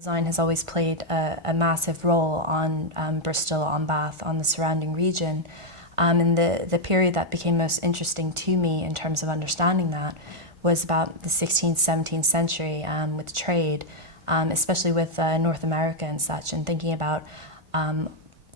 Design has always played a massive role on Bristol, on Bath, on the surrounding region. And the period that became most interesting to me in terms of understanding that was about the 16th, 17th century with trade, especially with North America and such, and thinking about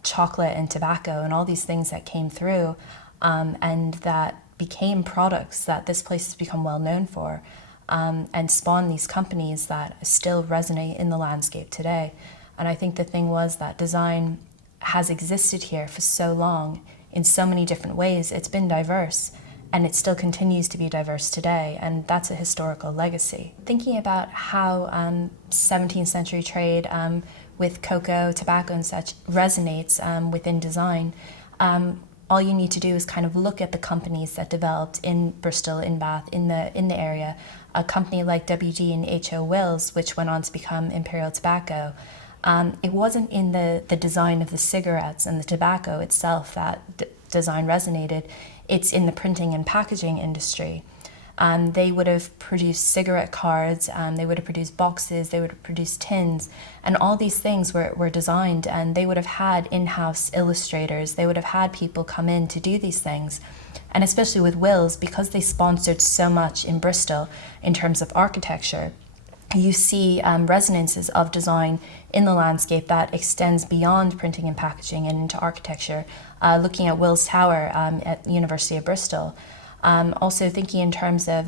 chocolate and tobacco and all these things that came through and that became products that this place has become well known for. And spawn these companies that still resonate in the landscape today. And I think the thing was that design has existed here for so long in so many different ways. It's been diverse, and it still continues to be diverse today, and that's a historical legacy. Thinking about how 17th century trade with cocoa, tobacco and such resonates within design, all you need to do is kind of look at the companies that developed in Bristol, in Bath, in the area. A company like WD and H.O. Wills, which went on to become Imperial Tobacco. It wasn't in the design of the cigarettes and the tobacco itself that design resonated. It's in the printing and packaging industry. They would have produced cigarette cards, they would have produced boxes, they would have produced tins, and all these things were designed, and they would have had in-house illustrators, they would have had people come in to do these things. And especially with Wills, because they sponsored so much in Bristol in terms of architecture, you see resonances of design in the landscape that extends beyond printing and packaging and into architecture. Looking at Wills Tower at the University of Bristol. Also thinking in terms of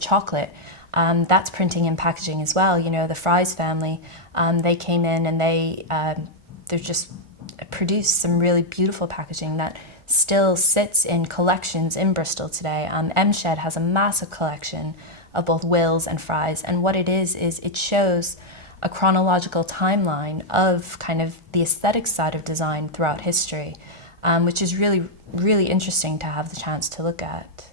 chocolate, that's printing and packaging as well. You know, the Fry's family, they came in and they just produced some really beautiful packaging that still sits in collections in Bristol today. M-Shed has a massive collection of both Wills and Fry's, and what it is it shows a chronological timeline of kind of the aesthetic side of design throughout history, which is really, really interesting to have the chance to look at.